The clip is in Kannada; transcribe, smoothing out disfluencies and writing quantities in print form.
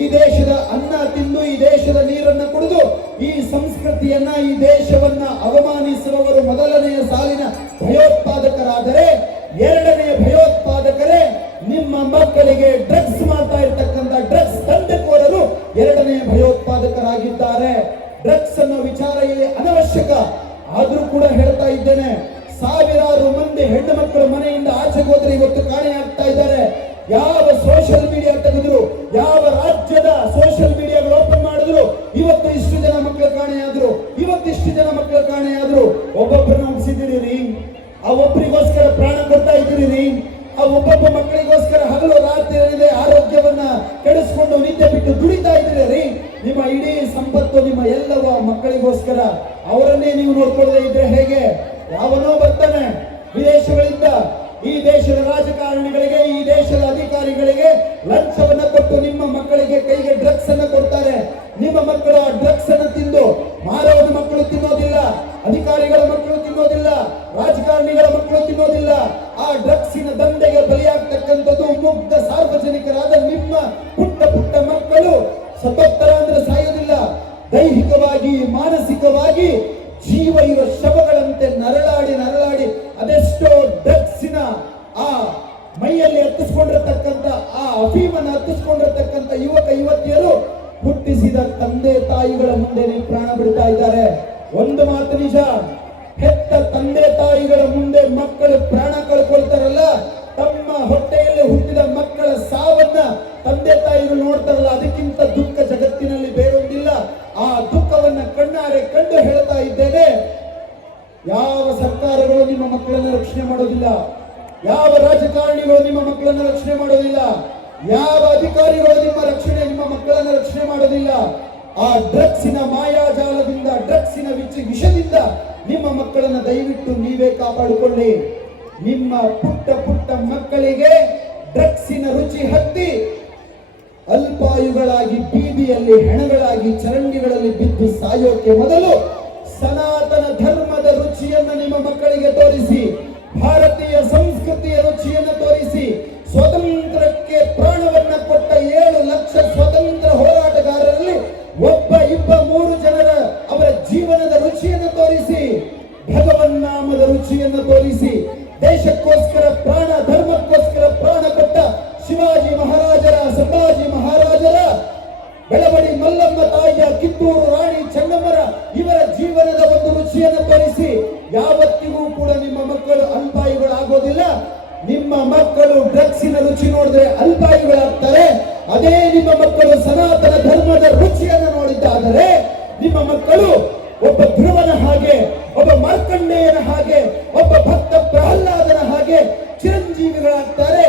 ಈ ದೇಶದ ಅನ್ನ ತಿಂದು ಈ ದೇಶದ ನೀರನ್ನು ಕುಡಿದು ಈ ಸಂಸ್ಕೃತಿಯನ್ನ ಈ ದೇಶವನ್ನ ಅವಮಾನಿಸುವವರು ಮೊದಲನೆಯ ಸಾಲಿನ ಭಯೋತ್ಪಾದಕರಾದರೆ, ಎರಡನೆಯ ಭಯೋತ್ಪಾದಕರೇ ನಿಮ್ಮ ಮಕ್ಕಳಿಗೆ ಡ್ರಗ್ಸ್ ಮಾಡ್ತಾ ಇರ್ತಕ್ಕಂಥ ಡ್ರಗ್ಸ್ ದಂಧೆಕೋರರು ಎರಡನೆಯ ಭಯೋತ್ಪಾದಕರಾಗಿದ್ದಾರೆ. ಡ್ರಗ್ಸ್ ಅನ್ನೋ ವಿಚಾರ ಇಲ್ಲಿ ಅನವಶ್ಯಕ. ಆದ್ರೂ ಕೂಡ ಹೇಳ್ತಾ ಇದ್ದೇನೆ, ಸಾವಿರಾರು ಮಂದಿ ಹೆಣ್ಣು ಮಕ್ಕಳು ಮನೆಯಿಂದ ಆಚೆಗೆ ಹೋದ್ರೆ ಇವತ್ತು ಕಾಣೆಯಾಗ್ತಾ ಇದ್ದಾರೆ. ಯಾವ ಸೋಷಿಯಲ್ ಮೀಡಿಯಾ ತೆಗೆದ್ರು, ಯಾವ ರಾಜ್ಯದ ಸೋಷಿಯಲ್ ಮೀಡಿಯಾಗಳು ಓಪನ್ ಮಾಡಿದ್ರು, ಇವತ್ತು ಇಷ್ಟು ಜನ ಮಕ್ಕಳು ಕಾಣೆಯಾದ್ರು, ಇವತ್ತಿಷ್ಟು ಜನ ಮಕ್ಕಳು ಕಾಣೆಯಾದ್ರು. ಒಬ್ಬೊಬ್ಬರನ್ನ ಒಪ್ಪಿಸಿದ್ದೀರಿ ರೀ, ಆ ಒಬ್ಬರಿಗೋಸ್ಕರ ಪ್ರಾಣ ಕೊಡ್ತಾ ಇದ್ದೀರಿ ರೀ, ಆ ಒಬ್ಬೊಬ್ಬ ಮಕ್ಕಳಿಗೋಸ್ಕರ ಹಗಲು ರಾತ್ರಿ ಏನಿದೆ ಆರೋಗ್ಯವನ್ನ ಕೆಡಿಸ್ಕೊಂಡು ನಿದ್ದೆ ಬಿಟ್ಟು ದುಡಿತಾ ಇದ್ದೀರಿ ರೀ. ನಿಮ್ಮ ಇಡೀ ಸಂಪತ್ತು ನಿಮ್ಮ ಎಲ್ಲವ ಮಕ್ಕಳಿಗೋಸ್ಕರ. ಅವರನ್ನೇ ನೀವು ನೋಡ್ಕೊಳ್ಳದೆ ಇದ್ರೆ ಹೇಗೆ? ಯಾವನೋ ಬರ್ತಾನೆ ವಿದೇಶಗಳಿಂದ ಈ ದೇಶದ ರಾಜಕಾರಣಿಗಳಿಗೆ, ಈ ದೇಶದ ಅಧಿಕಾರಿಗಳಿಗೆ ಲಂಚವನ್ನ ಕೊಟ್ಟು ನಿಮ್ಮ ಮಕ್ಕಳಿಗೆ ಕೈಗೆ ಡ್ರಗ್ಸ್ ಅನ್ನ ಕೊಡ್ತಾರೆ. ನಿಮ್ಮ ಮಕ್ಕಳು ಆ ಡ್ರಗ್ಸ್ ಅನ್ನು ತಿಂದು, ಮಾನವನ ಮಕ್ಕಳು ತಿನ್ನೋದಿಲ್ಲ, ಅಧಿಕಾರಿಗಳ ಮಕ್ಕಳು ತಿನ್ನೋದಿಲ್ಲ, ರಾಜಕಾರಣಿಗಳ ಮಕ್ಕಳು ತಿನ್ನೋದಿಲ್ಲ. ಆ ಡ್ರಗ್ಸಿನ ದಂಧೆಗೆ ಬಲಿಯಾಗ್ತಕ್ಕಂಥದ್ದು ಮುಗ್ಧ ಸಾರ್ವಜನಿಕರಾದ ನಿಮ್ಮ ಪುಟ್ಟ ಪುಟ್ಟ ಮಕ್ಕಳು. ಸತೋತ್ತರ ಅಂದ್ರೆ ಸಾಯೋದಿಲ್ಲ, ದೈಹಿಕವಾಗಿ ಮಾನಸಿಕವಾಗಿ ಜೀವ ಇರುವ ಶವಗಳಂತೆ ನರಳಾಡಿ ನರಳಾಡಿ ಅದೆಷ್ಟೋ ಡ್ರಗ್ಸಿನ ಆ ಮೈಯಲ್ಲಿ ಹತ್ತಿಸ್ಕೊಂಡಿರತಕ್ಕಂಥ ಆ ಅಫೀಮನ್ನು ಹತ್ತಿಸ್ಕೊಂಡಿರತಕ್ಕಂಥ ಯುವಕ ಯುವತಿಯರು ಹುಟ್ಟಿಸಿದ ತಂದೆ ತಾಯಿಗಳ ಮುಂದೆ ನೀವು ಪ್ರಾಣ ಬಿಡ್ತಾ ಇದ್ದಾರೆ. ಒಂದು ಮಾತು ನಿಜ, ಹೆತ್ತ ತಂದೆ ತಾಯಿಗಳ ಮುಂದೆ ಮಕ್ಕಳು ಪ್ರಾಣ ಕಳ್ಕೊಳ್ತಾರಲ್ಲ, ತಮ್ಮ ಹೊಟ್ಟೆಯಲ್ಲಿ ಹುಟ್ಟಿದ ಮಕ್ಕಳ ಸಾವನ್ನ ತಂದೆ ತಾಯಿಗಳು ನೋಡ್ತಾರಲ್ಲ, ಅದಕ್ಕಿಂತ ದುಃಖ ಜಗತ್ತಿನಲ್ಲಿ ಬೇರೊಂದಿಲ್ಲ. ಆ ದುಃಖವನ್ನ ಕಣ್ಣಾರೆ ಕಂಡು ಹೇಳ್ತಾ ಇದ್ದೇನೆ, ಯಾವ ಸರ್ಕಾರಗಳು ನಿಮ್ಮ ಮಕ್ಕಳನ್ನ ರಕ್ಷಣೆ ಮಾಡೋದಿಲ್ಲ, ಯಾವ ರಾಜಕಾರಣಿಗಳು ನಿಮ್ಮ ಮಕ್ಕಳನ್ನ ರಕ್ಷಣೆ ಮಾಡೋದಿಲ್ಲ, ಯಾವ ಅಧಿಕಾರಿಗಳು ನಿಮ್ಮ ಮಕ್ಕಳನ್ನ ರಕ್ಷಣೆ ಮಾಡೋದಿಲ್ಲ. ಆ ಡ್ರಗ್ಸಿನ ಮಾಯಾಜಾಲದಿಂದ, ಡ್ರಗ್ಸಿನ ವಿಷದಿಂದ ನಿಮ್ಮ ಮಕ್ಕಳನ್ನ ದಯವಿಟ್ಟು ನೀವೇ ಕಾಪಾಡಿಕೊಳ್ಳಿ. ನಿಮ್ಮ ಪುಟ್ಟ ಪುಟ್ಟ ಮಕ್ಕಳಿಗೆ ಡ್ರಗ್ಸಿನ ರುಚಿ ಹತ್ತಿ ಅಲ್ಪಾಯುಗಳಾಗಿ ಬೀದಿಯಲ್ಲಿ ಹೆಣಗಳಾಗಿ ಚರಂಡಿಗಳಲ್ಲಿ ಬಿದ್ದು ಸಾಯೋಕೆ ಮೊದಲು ಸನಾತನ ಧರ್ಮದ ರುಚಿಯನ್ನು ನಿಮ್ಮ ಮಕ್ಕಳಿಗೆ ತೋರಿಸಿ, ಭಾರತೀಯ ಸಂಸ್ಕೃತಿಯ ರುಚಿಯನ್ನು ತೋರಿಸಿ, ಸ್ವತಂತ್ರಕ್ಕೆ ಪ್ರಾಣವನ್ನ ಕೊಟ್ಟ 7 ಲಕ್ಷ ಸ್ವತಂತ್ರ ಹೋರಾಟಗಾರರಲ್ಲಿ ಒಬ್ಬ ಇಬ್ಬ 3 ಜನರ ಅವರ ಜೀವನದ ರುಚಿಯನ್ನು ತೋರಿಸಿ, ಭಗವನ್ನಾಮದ ರುಚಿಯನ್ನು ತೋರಿಸಿ, ದೇಶಕ್ಕೋಸ್ಕರ ಪ್ರಾಣ, ಧರ್ಮಕ್ಕೋಸ್ಕರ ಪ್ರಾಣ ಕೊಟ್ಟ ಶಿವಾಜಿ ಮಹಾರಾಜರ, ಸಂಭಾಜಿ ಮಹಾರಾಜರ, ಬೆಳವಡಿ ಮಲ್ಲಮ್ಮ ತಾಯಿಯ, ಕಿತ್ತೂರು ರಾಣಿ ಚೆನ್ನಮ್ಮರ ಇವರ ಜೀವನದ ಒಂದು ರುಚಿಯನ್ನು ತೋರಿಸಿ. ಯಾವತ್ತಿಗೂ ಕೂಡ ನಿಮ್ಮ ಮಕ್ಕಳು ಅಲ್ಪಾಯುಗಳಾಗೋದಿಲ್ಲ. ನಿಮ್ಮ ಮಕ್ಕಳು ಡ್ರಗ್ಸಿನ ರುಚಿ ನೋಡಿದ್ರೆ ಅಲ್ಪಾಯುಗಳಾಗ್ತಾರೆ. ಅದೇ ನಿಮ್ಮ ಮಕ್ಕಳು ಸನಾತನ ಧರ್ಮದ ರುಚಿಯನ್ನು ನೋಡಿದ್ದಾದರೆ ನಿಮ್ಮ ಮಕ್ಕಳು ಒಬ್ಬ ಧ್ರುವನ ಹಾಗೆ, ಒಬ್ಬ ಮಾರ್ಕಂಡೇಯನ ಹಾಗೆ, ಒಬ್ಬ ಭಕ್ತ ಪ್ರಹ್ಲಾದನ ಹಾಗೆ ಚಿರಂಜೀವಿಗಳಾಗ್ತಾರೆ.